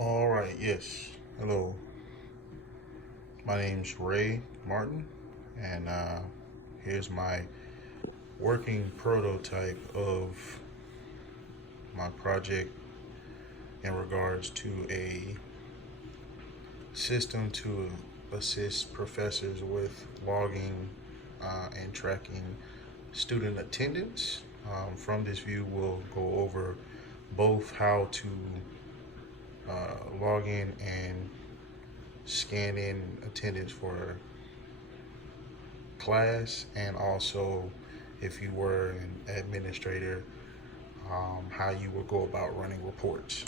All right, yes. Hello, my name's Ray Martin, and here's my working prototype of my project in regards to a system to assist professors with logging and tracking student attendance. From this view, we'll go over both how to log in and scan in attendance for class, and also if you were an administrator, how you would go about running reports.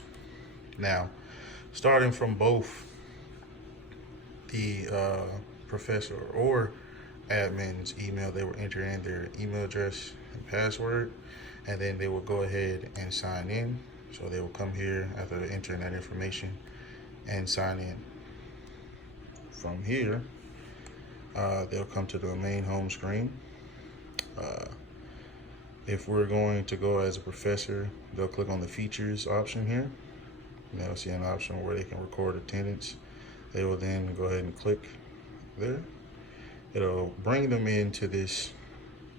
Now, starting from both the professor or admin's email, they will enter in their email address and password, and then they will go ahead and sign in. So they will come here after entering that information and sign in. From here, they'll come to the main home screen. If we're going to go as a professor, they'll click on the features option here. And they'll see an option where they can record attendance. They will then go ahead and click there. It'll bring them into this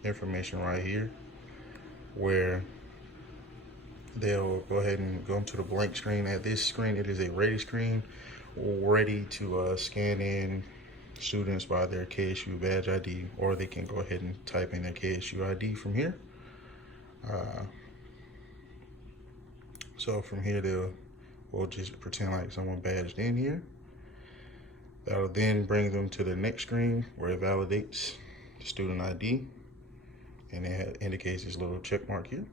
information right here where they'll go ahead and go into the blank screen. At this screen, it is a ready screen, ready to scan in students by their KSU badge ID, or they can go ahead and type in their KSU ID from here. So from here, we'll just pretend like someone badged in here. That'll then bring them to the next screen where it validates the student ID, and it indicates this little check mark here.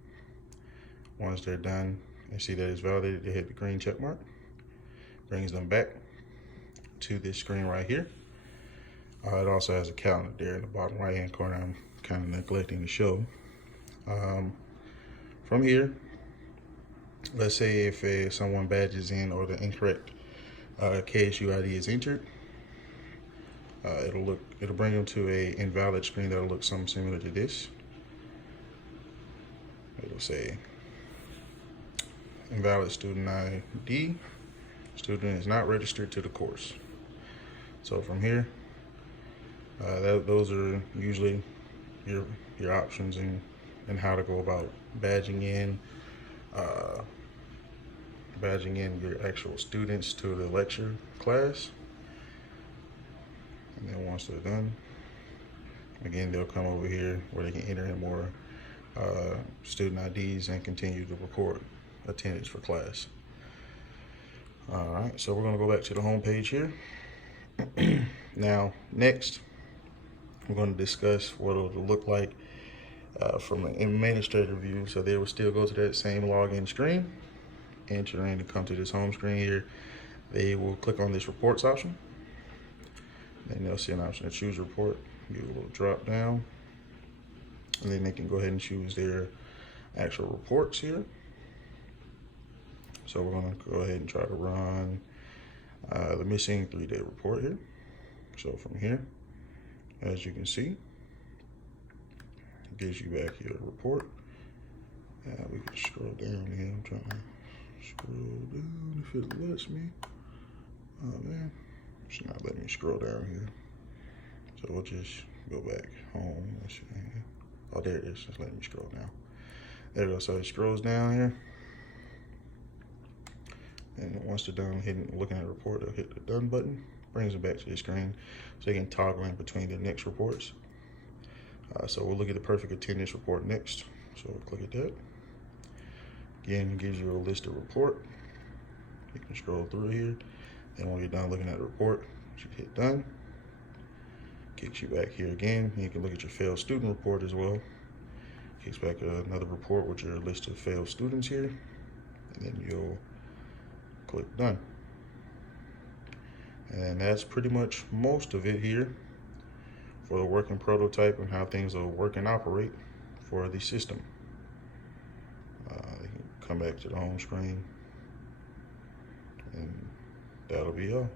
Once they're done and see that it's validated, they hit the green check mark. Brings them back to this screen right here. It also has a calendar there in the bottom right hand corner. I'm kind of neglecting to show. From here, let's say if someone badges in or the incorrect KSU ID is entered, it'll bring them to a invalid screen that'll look something similar to this. It'll say invalid student ID. Student is not registered to the course. So from here, those are usually your options and how to go about badging in your actual students to the lecture class. And then once they're done, again, they'll come over here where they can enter in more student IDs and continue to record attendance for class. All right, so we're gonna go back to the home page here. Now, next, we're gonna discuss what it'll look like from an administrator view. So they will still go to that same login screen, enter in to come to this home screen here. They will click on this reports option. Then they'll see an option to choose report, give a little drop down, and then they can go ahead and choose their actual reports here. So we're gonna go ahead and try to run the missing 3-day report here. So from here, as you can see, it gives you back your report. We can scroll down here. I'm trying to scroll down if it lets me. Oh man, it's not letting me scroll down here. So we'll just go back home. Let's see. Oh, there it is. Just letting me scroll down. There we go. So it scrolls down here. And once they're done looking at the report, they'll hit the done button, brings them back to the screen so they can toggle in between the next reports. So we'll look at the perfect attendance report next. So we'll click at that. Again, it gives you a list of report. You can scroll through here. And when you're done looking at the report, you hit done. Kicks you back here again. You can look at your failed student report as well. Kicks back another report with your list of failed students here. And then you'll click done. And that's pretty much most of it here for the working prototype and how things will work and operate for the system. You can come back to the home screen, and that'll be all.